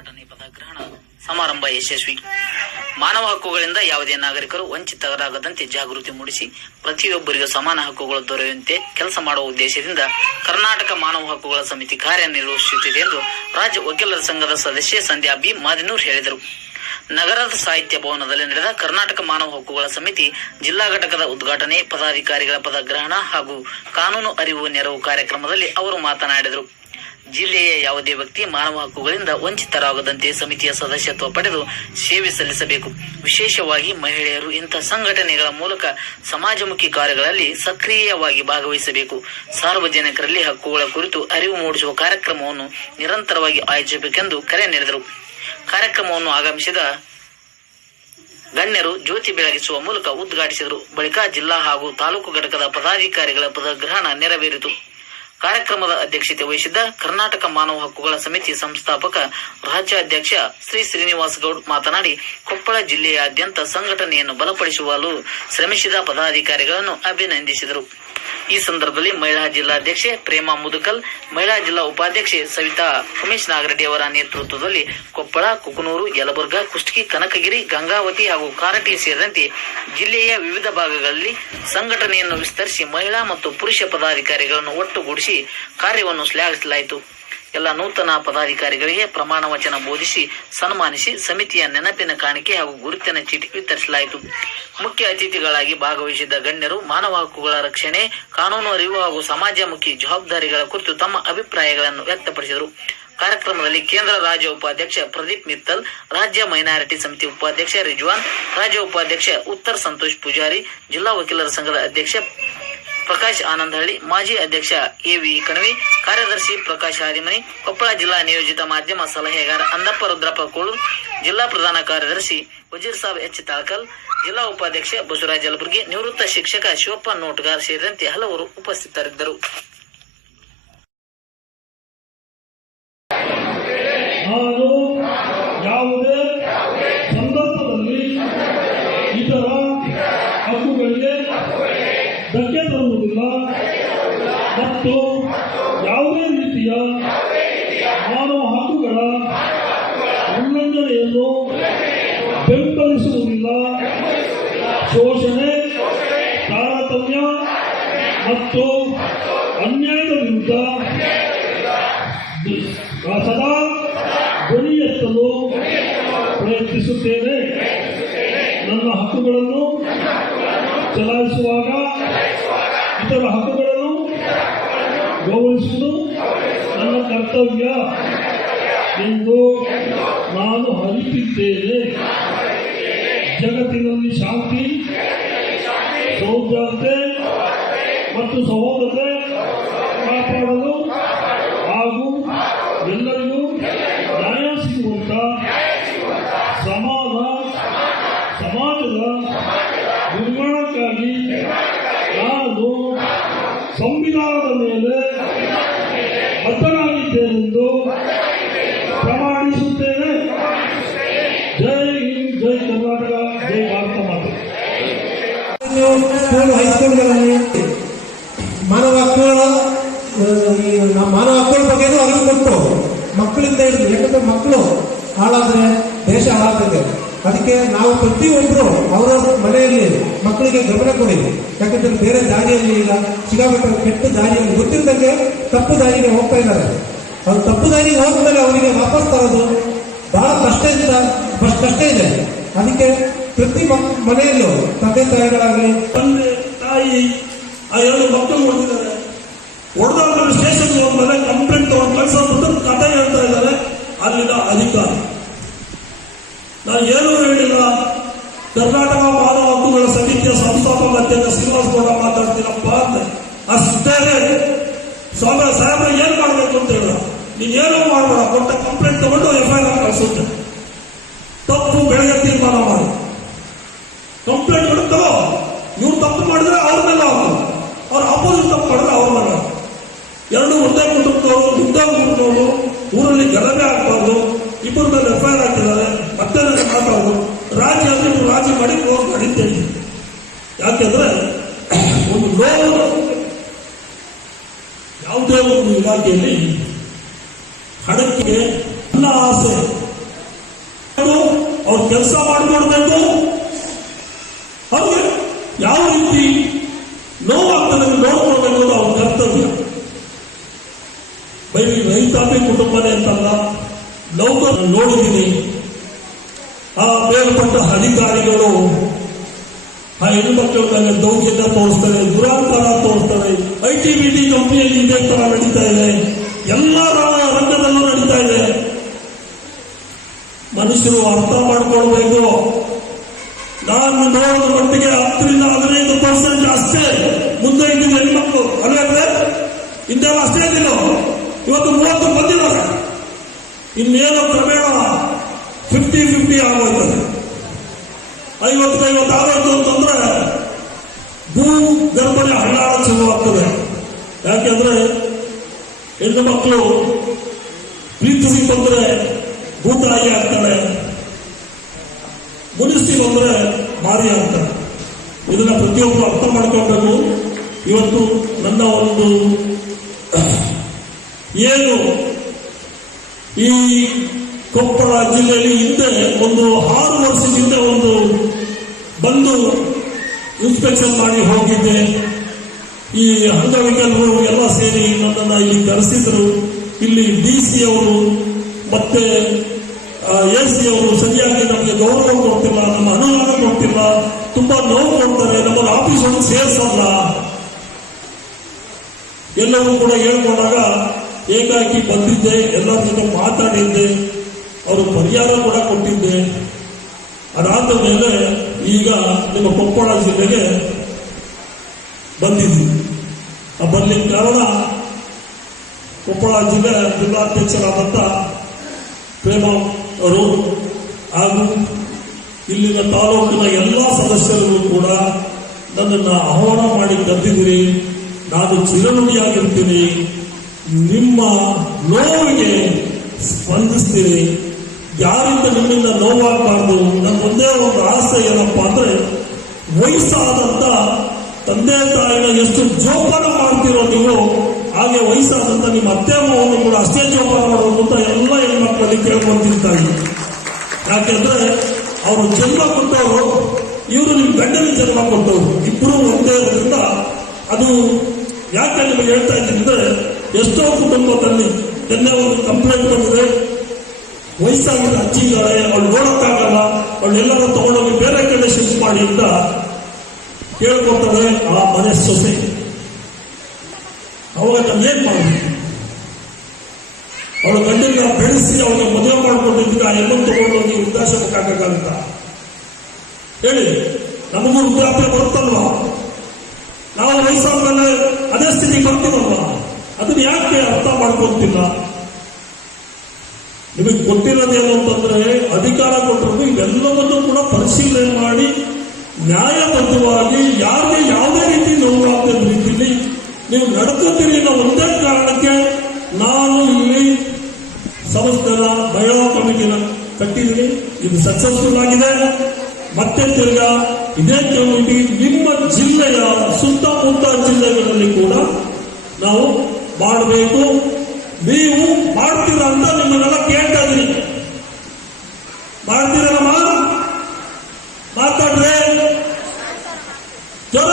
ಉದ್ಘಾಟನೆ ಪದಗ್ರಹಣ ಸಮಾರಂಭ ಯಶಸ್ವಿ. ಮಾನವ ಹಕ್ಕುಗಳಿಂದ ಯಾವುದೇ ನಾಗರಿಕರು ವಂಚಿತರಾಗದಂತೆ ಜಾಗೃತಿ ಮೂಡಿಸಿ ಪ್ರತಿಯೊಬ್ಬರಿಗೂ ಸಮಾನ ಹಕ್ಕುಗಳು ದೊರೆಯುವಂತೆ ಕೆಲಸ ಮಾಡುವ ಉದ್ದೇಶದಿಂದ ಕರ್ನಾಟಕ ಮಾನವ ಹಕ್ಕುಗಳ ಸಮಿತಿ ಕಾರ್ಯನಿರ್ವಹಿಸುತ್ತಿದೆ ಎಂದು ರಾಜ್ಯ ವಕೀಲರ ಸಂಘದ ಸದಸ್ಯೆ ಸಂಧ್ಯಾ ಬಿ ಮಾದಿನೂರ್ ಹೇಳಿದರು. ನಗರದ ಸಾಹಿತ್ಯ ಭವನದಲ್ಲಿ ನಡೆದ ಕರ್ನಾಟಕ ಮಾನವ ಹಕ್ಕುಗಳ ಸಮಿತಿ ಜಿಲ್ಲಾ ಘಟಕದ ಉದ್ಘಾಟನೆ, ಪದಾಧಿಕಾರಿಗಳ ಪದಗ್ರಹಣ ಹಾಗೂ ಕಾನೂನು ಅರಿವು ನೆರವು ಕಾರ್ಯಕ್ರಮದಲ್ಲಿ ಅವರು ಮಾತನಾಡಿದರು. ಜಿಲ್ಲೆಯ ಯಾವುದೇ ವ್ಯಕ್ತಿ ಮಾನವ ಹಕ್ಕುಗಳಿಂದ ವಂಚಿತರಾಗದಂತೆ ಸಮಿತಿಯ ಸದಸ್ಯತ್ವ ಪಡೆದು ಸೇವೆ ಸಲ್ಲಿಸಬೇಕು. ವಿಶೇಷವಾಗಿ ಮಹಿಳೆಯರು ಇಂತಹ ಸಂಘಟನೆಗಳ ಮೂಲಕ ಸಮಾಜಮುಖಿ ಕಾರ್ಯಗಳಲ್ಲಿ ಸಕ್ರಿಯವಾಗಿ ಭಾಗವಹಿಸಬೇಕು. ಸಾರ್ವಜನಿಕರಲ್ಲಿ ಹಕ್ಕುಗಳ ಕುರಿತು ಅರಿವು ಮೂಡಿಸುವ ಕಾರ್ಯಕ್ರಮವನ್ನು ನಿರಂತರವಾಗಿ ಆಯೋಜಿಸಬೇಕೆಂದು ಕರೆ ನೀಡಿದರು. ಕಾರ್ಯಕ್ರಮವನ್ನು ಆಗಮಿಸಿದ ಗಣ್ಯರು ಜ್ಯೋತಿ ಬೆಳಗಿಸುವ ಮೂಲಕ ಉದ್ಘಾಟಿಸಿದರು. ಬಳಿಕ ಜಿಲ್ಲಾ ಹಾಗೂ ತಾಲೂಕು ಘಟಕದ ಪದಾಧಿಕಾರಿಗಳ ಪದಗ್ರಹಣ ನೆರವೇರಿತು. ಕಾರ್ಯಕ್ರಮದ ಅಧ್ಯಕ್ಷತೆ ವಹಿಸಿದ್ದ ಕರ್ನಾಟಕ ಮಾನವ ಹಕ್ಕುಗಳ ಸಮಿತಿ ಸಂಸ್ಥಾಪಕ ರಾಜ್ಯಾಧ್ಯಕ್ಷ ಶ್ರೀ ಶ್ರೀನಿವಾಸ ಗೌಡ್ ಮಾತನಾಡಿ, ಕೊಪ್ಪಳ ಜಿಲ್ಲೆಯಾದ್ಯಂತ ಸಂಘಟನೆಯನ್ನು ಬಲಪಡಿಸುವಲು ಶ್ರಮಿಸಿದ ಪದಾಧಿಕಾರಿಗಳನ್ನು ಅಭಿನಂದಿಸಿದರು. ಈ ಸಂದರ್ಭದಲ್ಲಿ ಮಹಿಳಾ ಜಿಲ್ಲಾಧ್ಯಕ್ಷೆ ಪ್ರೇಮಾ ಮುದುಕಲ್, ಮಹಿಳಾ ಜಿಲ್ಲಾ ಉಪಾಧ್ಯಕ್ಷೆ ಸವಿತಾ ಉಮೇಶ್ ನಾಗರೆಡ್ಡಿ ಅವರ ನೇತೃತ್ವದಲ್ಲಿ ಕೊಪ್ಪಳ, ಕುಕನೂರು, ಯಲಬುರ್ಗಾ, ಕುಷ್ಟಗಿ, ಕನಕಗಿರಿ, ಗಂಗಾವತಿ ಹಾಗೂ ಕಾರಟಗಿ ಸೇರಿದಂತೆ ಜಿಲ್ಲೆಯ ವಿವಿಧ ಭಾಗಗಳಲ್ಲಿ ಸಂಘಟನೆಯನ್ನು ವಿಸ್ತರಿಸಿ ಮಹಿಳಾ ಮತ್ತು ಪುರುಷ ಪದಾಧಿಕಾರಿಗಳನ್ನು ಒಟ್ಟುಗೂಡಿಸಿ ಕಾರ್ಯವನ್ನು ಶ್ಲಾಘಿಸಲಾಯಿತು. ಎಲ್ಲ ನೂತನ ಪದಾಧಿಕಾರಿಗಳಿಗೆ ಪ್ರಮಾಣ ವಚನ ಬೋಧಿಸಿ ಸನ್ಮಾನಿಸಿ ಸಮಿತಿಯ ನೆನಪಿನ ಕಾಣಿಕೆ ಹಾಗೂ ಗುರುತಿನ ಚೀಟಿ ವಿತರಿಸಲಾಯಿತು. ಮುಖ್ಯ ಅತಿಥಿಗಳಾಗಿ ಭಾಗವಹಿಸಿದ್ದ ಗಣ್ಯರು ಮಾನವ ಹಕ್ಕುಗಳ ರಕ್ಷಣೆ, ಕಾನೂನು ಅರಿವು ಹಾಗೂ ಸಮಾಜಮುಖಿ ಜವಾಬ್ದಾರಿಗಳ ಕುರಿತು ತಮ್ಮ ಅಭಿಪ್ರಾಯಗಳನ್ನು ವ್ಯಕ್ತಪಡಿಸಿದರು. ಕಾರ್ಯಕ್ರಮದಲ್ಲಿ ಕೇಂದ್ರ ರಾಜ್ಯ ಉಪಾಧ್ಯಕ್ಷ ಪ್ರದೀಪ್ ಮಿತ್ತಲ್, ರಾಜ್ಯ ಮೈನಾರಿಟಿ ಸಮಿತಿ ಉಪಾಧ್ಯಕ್ಷ ರಿಜ್ವಾನ್, ರಾಜ್ಯ ಉಪಾಧ್ಯಕ್ಷ ಉತ್ತರ್ ಸಂತೋಷ್ ಪೂಜಾರಿ, ಜಿಲ್ಲಾ ವಕೀಲರ ಸಂಘದ ಅಧ್ಯಕ್ಷ ಪ್ರಕಾಶ್ ಆನಂದಹಳ್ಳಿ, ಮಾಜಿ ಅಧ್ಯಕ್ಷ ಎವಿ ಕಣವಿ, ಕಾರ್ಯದರ್ಶಿ ಪ್ರಕಾಶ್ ಹಾದಿಮನಿ, ಕೊಪ್ಪಳ ಜಿಲ್ಲಾ ನಿಯೋಜಿತ ಮಾಧ್ಯಮ ಸಲಹೆಗಾರ ಅಂದಪ್ಪ ರುದ್ರಪ್ಪ ಕೋಳೂರ್, ಜಿಲ್ಲಾ ಪ್ರಧಾನ ಕಾರ್ಯದರ್ಶಿ ವಜೀರ್ ಸಾಬ್ ಎಚ್ ತಾಳ್ಕಲ್, ಜಿಲ್ಲಾ ಉಪಾಧ್ಯಕ್ಷ ಬಸವರಾಜ್ ಯಲಬುರ್ಗಿ, ನಿವೃತ್ತ ಶಿಕ್ಷಕ ಶಿವಪ್ಪ ನೋಟಗಾರ್ ಸೇರಿದಂತೆ ಹಲವರು ಉಪಸ್ಥಿತರಿದ್ದರು. ಯಾವುದೇ ಸಂದರ್ಭದಲ್ಲಿ ಇತರ ಹಕ್ಕುಗಳಿಗೆ ಧಕ್ಕೆ ತರುವುದಿಲ್ಲ ಮತ್ತು ಯಾವುದೇ ರೀತಿಯ ಮಾನವ ಹಕ್ಕುಗಳ ಉಲ್ಲಂಘನೆಯನ್ನು ಬೆಂಬಲಿಸುವುದಿಲ್ಲ. ಶೋಷಣೆ, ತಾರತಮ್ಯ ಮತ್ತು ಅನ್ಯಾಯದ ವಿರುದ್ಧ ಸದಾ ಧ್ವನಿ ಎತ್ತಲು ಪ್ರಯತ್ನಿಸುತ್ತೇನೆ. ನನ್ನ ಹಕ್ಕುಗಳನ್ನು ಚಲಾಯಿಸುವಾಗ ಇತರ ಹಕ್ಕುಗಳನ್ನು ಗೌರವಿಸುವುದು ನನ್ನ ಕರ್ತವ್ಯ ಎಂದು ನಾನು ಅರಿತಿದ್ದೇನೆ. ಜಗತ್ತಿನಲ್ಲಿ ಶಾಂತಿ, ಸೌಹಾರ್ದತೆ ಮತ್ತು ಸಹೋದರತೆ ಕಾಪಾಡಲು ಹಾಗೂ ಎಲ್ಲರಿಗೂ ನ್ಯಾಯ ಸಿಗುವಂತ ಸಮಾಜದ ನಿರ್ಮಾಣಕ್ಕಾಗಿ ನಾನು ಸಂವಿಧಾನದ ಮೇಲೆ ಬದ್ಧನಾಗಿದ್ದೇನೆಂದು ಪ್ರಮಾಣಿಸುತ್ತೇನೆ. ಜೈ ಹಿಂದ್, ಜೈ ಕರ್ನಾಟಕ, ಜೈ ಭಾರತ ಮಾತೆ. ಹೈಸ್ಕೂಲ್ಗಳಲ್ಲಿ ಮಾನವ ಹಕ್ಕುಗಳ ಬಗ್ಗೆ ಅರಿವು ಕೊಟ್ಟು ಮಕ್ಕಳಿಂದ ಹಿಡಿದು, ಯಾಕಂದ್ರೆ ಮಕ್ಕಳು ಹಾಳಾದ್ರೆ ದೇಶ ಹಾಳಾಗ್ತದೆ. ಅದಕ್ಕೆ ನಾವು ಪ್ರತಿಯೊಬ್ಬರು ಅವರ ಮನೆಯಲ್ಲಿ ಮಕ್ಕಳಿಗೆ ಗಮನ ಕೊಡಿ. ಯಾಕಂದ್ರೆ ಬೇರೆ ದಾರಿಯಲ್ಲಿ ಈಗ ಸಿಗಾಬಿಟ್ಟು ಕೆಟ್ಟ ದಾರಿಯಲ್ಲಿ ಗೊತ್ತಿಲ್ಲದಂಗೆ ತಪ್ಪು ದಾರಿಗೆ ಹೋಗ್ತಾ ಇದ್ದಾರೆ. ಅದು ತಪ್ಪು ದಾರಿಗೆ ಹೋದ್ಮೇಲೆ ಅವರಿಗೆ ವಾಪಸ್ ತರೋದು ಬಹಳ ಕಷ್ಟ ಇದೆ. ಅದಕ್ಕೆ ಪ್ರತಿ ಮನೆಯಲ್ಲೂ ತಂದೆ ತಾಯಿಗಳಾಗಲಿ, ತಂದೆ ತಾಯಿ ಆ ಎರಡು ಮಕ್ಕಳು ಹೊಡೆದಿದ್ದಾರೆ, ಹೊಡೆದಾದ್ಮೇಲೆ ಸ್ಟೇಷನ್ ಹೋದ್ಮೇಲೆ ಕಂಪ್ಲೇಂಟ್ ತಗೊಂಡು ಕಳಿಸೋದ್ಬಿಟ್ಟು ಕಥೆ ಹೇಳ್ತಾ ಇದ್ದಾರೆ ಅಲ್ಲಿನ ಅಧಿಕಾರಿ. ನಾನು ಏನೂ ಹೇಳಿಲ್ಲ. ಕರ್ನಾಟಕ ಮಾನವ ಹಕ್ಕುಗಳ ಸಮಿತಿಯ ಸಂಸ್ಥಾಪಕ ಅಧ್ಯಕ್ಷ ಶ್ರೀನಿವಾಸ ಗೌಡ ಮಾತಾಡ್ತೀನಪ್ಪ ಅಂತೆ. ಅಷ್ಟೇ ಸಾಹೇಬ್ರ ಏನ್ ಮಾಡ್ಬೇಕು ಅಂತ ಹೇಳಿದ. ನೀನೇನೋ ಮಾಡಬೇಡ, ಕೊಟ್ಟ ಕಂಪ್ಲೇಂಟ್ ತಗೊಂಡು FIR ಕಳಿಸುತ್ತೆ. ತಪ್ಪು ಬೆಳಗ್ಗೆ ತೀರ್ಮಾನ ಮಾಡಿ ಕಂಪ್ಲೇಂಟ್ ಕೊಡುತ್ತೋ. ಇವ್ರು ತಪ್ಪು ಮಾಡಿದ್ರೆ ಅವ್ರ ಮೇಲೆ ಅವ್ರ ಅಪೋಸಿಟ್ ತಪ್ಪು ಮಾಡಿದ್ರೆ ಅವ್ರ ಮೇಲೆ. ಎರಡು ಒಂದೇ ಕುಟುಂಬದವರು, ಒಂದೇ ಊರಿನವರು, ಊರಲ್ಲಿ ಗಲಭೆ ಆಗ್ಬಾರ್ದು. ಇಬ್ಬರ ಮೇಲೆ FIR ಹಾಕಿದ್ದಾರೆ. ಮತ್ತೆ ನನಗೆ ಮಾತಾಡೋದು ರಾಜಿ ಅಂದ್ರೆ ಇವರು ರಾಜಿ ಮಾಡಿ ಕ್ಲೋಸ್ ಮಾಡಿದ್ದೇನೆ. ಯಾಕೆಂದ್ರೆ ಒಂದು ಯಾವುದೇ ಒಂದು ಇಲಾಖೆಯಲ್ಲಿ ಹಣಕ್ಕೆ ನನ್ನ ಆಸೆ ಕೆಲಸ ಮಾಡಿಕೊಡ್ಬೇಕು. ಅವ್ರಿಗೆ ಯಾವ ರೀತಿ ನೋವಾಗ್ತದೆ ನೋಡ್ಕೊಳ್ಬೇಕು ಅವ್ರ ಕರ್ತವ್ಯ. ಬರೀ ರೈತಾಪಿ ಕುಟುಂಬನೇ ಅಂತಲ್ಲ, ನೌಕರ ನೋಡಿದ್ದೀನಿ. ಆ ಮೇಲ್ಪಟ್ಟ ಅಧಿಕಾರಿಗಳು ಆ ಹೆಣ್ಮಕ್ಳ ಮೇಲೆ ದೌರ್ಜನ್ಯ ತೋರಿಸ್ತಾರೆ, ದುರಾಂತರ ತೋರಿಸ್ತಾರೆ. ITBT ಕಂಪನಿಯಲ್ಲಿ ಇದೇ ತರ ನಡೀತಾ ಇದೆ, ಎಲ್ಲ ರಂಗದಲ್ಲೂ ನಡೀತಾ ಇದೆ. ಮನುಷ್ಯರು ಅರ್ಥ ಮಾಡ್ಕೊಳ್ಬೇಕು. ನಾನು ನೋಡಿದ ಮಟ್ಟಿಗೆ 10-15% ಅಷ್ಟೇ ಮುಂದೆ ಇದ್ದಿದ್ದು ಹೆಣ್ಮಕ್ಳು ಅಲ್ಲೇ, ಹಿಂದೆಲ್ಲ ಅಷ್ಟೇ ಇದ್ದಿಲ್ಲ. ಇವತ್ತು 30 ಬಂದಿದ್ದಾರೆ. ಇನ್ನೇನು ಕ್ರಮೇಣ 50-50 ಆಗೋಯ್ತದೆ. 50-50 ಆಗೋಯ್ತು ಅಂತಂದ್ರೆ ಭೂ ಗರ್ಭಣೆ ಹಳ್ಳಾಳ ಶುರುವಾಗ್ತದೆ. ಯಾಕೆಂದ್ರೆ ಹೆಣ್ಣು ಮಕ್ಕಳು ಪ್ರೀತಿಸಿ ಬಂದ್ರೆ ಭೂತಾಯಿ ಆಗ್ತಾಳೆ, ಮುನಿಸಿ ಬಂದ್ರೆ ಮಾರಿ ಆಗ್ತಾಳೆ. ಇದನ್ನ ಪ್ರತಿಯೊಬ್ಬರು ಅರ್ಥ ಮಾಡ್ಕೊಳ್ಬೇಕು. ಇವತ್ತು ನನ್ನ ಒಂದು ಏನು ಈ ಕೊಪ್ಪಳ ಜಿಲ್ಲೆಯಲ್ಲಿ ಹಿಂದೆ ಒಂದು 6 ವರ್ಷದಿಂದ ಒಂದು ಬಂದು ಇನ್ಸ್ಪೆಕ್ಷನ್ ಮಾಡಿ ಹೋಗಿದ್ದೆ. ಈ ಅಂಗವಿಕಲರು ಎಲ್ಲ ಸೇರಿ ನನ್ನನ್ನು ಇಲ್ಲಿ ಕರೆಸಿದ್ರು. ಇಲ್ಲಿ DC ಅವರು ಮತ್ತೆ AC ಅವರು ಸರಿಯಾಗಿ ನಮಗೆ ಗೌರವ ಕೊಡ್ತಿಲ್ಲ, ನಮ್ಮ ಅನುದಾನ ಕೊಡ್ತಿಲ್ಲ, ತುಂಬಾ ನೋವು ಕೊಡ್ತಾರೆ, ನಮ್ಮನ್ನು ಆಫೀಸ್ ಒಳಗೆ ಸೇರಿಸಲ್ಲ ಎಲ್ಲವೂ ಕೂಡ ಹೇಳ್ಕೊಂಡಾಗ ಏಕಾಏಕಿ ಬಂದಿದ್ದೆ. ಎಲ್ಲರ ಜೊತೆ ಮಾತಾಡಿದ್ದೆ, ಅವರು ಪರಿಹಾರ ಕೂಡ ಕೊಟ್ಟಿದ್ದೆ. ಅದಾದ ಮೇಲೆ ಈಗ ನಿಮ್ಮ ಕೊಪ್ಪಳ ಜಿಲ್ಲೆಗೆ ಬಂದಿದ್ವಿ. ಬರ್ಲಿಕ್ಕೆ ಕಾರಣ ಕೊಪ್ಪಳ ಜಿಲ್ಲೆ ಜಿಲ್ಲಾಧ್ಯಕ್ಷರಾದಂಥ ಪ್ರೇಮ ಅವರು ಹಾಗೂ ಇಲ್ಲಿನ ತಾಲೂಕಿನ ಎಲ್ಲ ಸದಸ್ಯರು ಕೂಡ ನನ್ನನ್ನು ಆಹ್ವಾನ ಮಾಡಿ ಕರೆದಿದ್ದೀರಿ. ನಾನು ಚಿರನುಡಿಯಾಗಿರ್ತೀನಿ, ನಿಮ್ಮ ನೋವಿಗೆ ಸ್ಪಂದಿಸ್ತೀನಿ. ಯಾರಿಂದ ನಿಮ್ಮಿಂದ ನೋವಾಗಬಾರ್ದು. ನನ್ನ ಒಂದೇ ಒಂದು ಆಸೆ ಏನಪ್ಪಾ ಅಂದ್ರೆ, ವಯಸ್ಸಾದಂತ ತಂದೆ ತಾಯಿನ ಎಷ್ಟು ಜೋಪಾನ ಮಾಡ್ತಿರೋ ನೀವು, ಹಾಗೆ ವಯಸ್ಸಾದಂತ ನಿಮ್ಮ ಅತ್ತೆ ಮಾವನ್ನು ಕೂಡ ಅಷ್ಟೇ ಜೋಪಾನ ಮಾಡೋದು ಅಂತ ಎಲ್ಲ ಹೆಣ್ಮಕ್ಳಲ್ಲಿ ಕೇಳ್ಕೊಂತಿರ್ತಾರೆ. ಯಾಕೆಂದ್ರೆ ಅವರು ಜನ್ಮ ಕೊಟ್ಟವರು, ಇವರು ನಿಮ್ ಗಂಡನಿಗೆ ಜನ್ಮ ಕೊಟ್ಟವರು, ಇಬ್ಬರು ಒಂದೇ ಇರೋದ್ರಿಂದ ಅದು ಯಾಕೆ ನಿಮಗೆ ಹೇಳ್ತಾ ಇದ್ದೀನಿ ಅಂದ್ರೆ, ಎಷ್ಟೋ ಕುಟುಂಬದಲ್ಲಿ ನಿನ್ನೆ ಒಂದು ಕಂಪ್ಲೇಂಟ್ ಬಂದಿದೆ. ವಯಸ್ಸಾಗಿದ್ದ ಅಜ್ಜಿಗಳೇ, ಅವಳು ನೋಡಕ್ಕಾಗಲ್ಲ, ಅವಳೆಲ್ಲರೂ ತಗೊಂಡೋಗಿ ಬೇರೆ ಕಡೆ ಶಿಫ್ಟ್ ಮಾಡಿ ಅಂತ ಕೇಳ್ಕೊಡ್ತಾರೆ ಆ ಮನೆ ಸೊಸೆ. ಅವಾಗ ನಾನು ಏನ್ ಮಾಡಬೇಕು? ಅವಳ ಗಂಡನ ಬೆಳೆಸಿ ಅವಳಿಗೆ ಮದುವೆ ಮಾಡಿಕೊಂಡಿದ್ದ ಆ ಹೆಣ್ಣನ್ನು ತಗೊಂಡೋಗಿ ವೃದ್ಧಾಶ್ರಮಕ್ಕೆ ಹಾಕಕ್ಕಾಗುತ್ತಾ ಹೇಳಿ? ನಮಗೂ ವೃದ್ಧಾಪ್ಯ ಬರುತ್ತಲ್ವಾ? ನಾವು ವಯಸ್ಸಾದ ಮೇಲೆ ಅದೇ ಸ್ಥಿತಿ ಬರ್ತೀವಲ್ವಾ? ಅದನ್ನ ಯಾಕೆ ಅರ್ಥ ಮಾಡ್ಕೊಂತಿಲ್ಲ? ನಿಮಗೆ ಗೊತ್ತಿರೋದೇನು ಅಂತಂದ್ರೆ, ಅಧಿಕಾರ ಕೊಟ್ಟರು ಇವೆಲ್ಲವನ್ನೂ ಕೂಡ ಪರಿಶೀಲನೆ ಮಾಡಿ ನ್ಯಾಯಬದ್ಧವಾಗಿ ಯಾರಿಗೆ ಯಾವುದೇ ರೀತಿ ನೋವಾಗದ ರೀತಿಯಲ್ಲಿ ನೀವು ನಡ್ಕೋತೀರಿ ಅನ್ನೋ ಒಂದೇ ಕಾರಣಕ್ಕೆ ನಾನು ಇಲ್ಲಿ ಸಂಸ್ಥೆನ ಮಹಿಳಾ ಕಮಿಟಿನ ಕಟ್ಟಿದ್ದೀನಿ. ಇದು ಸಕ್ಸಸ್ಫುಲ್ ಆಗಿದೆ. ಮತ್ತೆ ತಿರ್ಗಾ ಇದೇ ಕಮಿಟಿ ನಿಮ್ಮ ಜಿಲ್ಲೆಯ ಸುತ್ತಮುತ್ತ ಜಿಲ್ಲೆಗಳಲ್ಲಿ ಕೂಡ ನಾವು ಮಾಡಬೇಕು. ನೀವು ಮಾಡ್ತೀರಾ ಅಂತ ನಿಮ್ಮನ್ನೆಲ್ಲ ಕೇಳ್ತಾ ಇದ್ದೀನಿ. ಮಾಡ್ತೀರಮ್ಮ? ಮಾತಾಡ್ರೆ ಜ್ವರ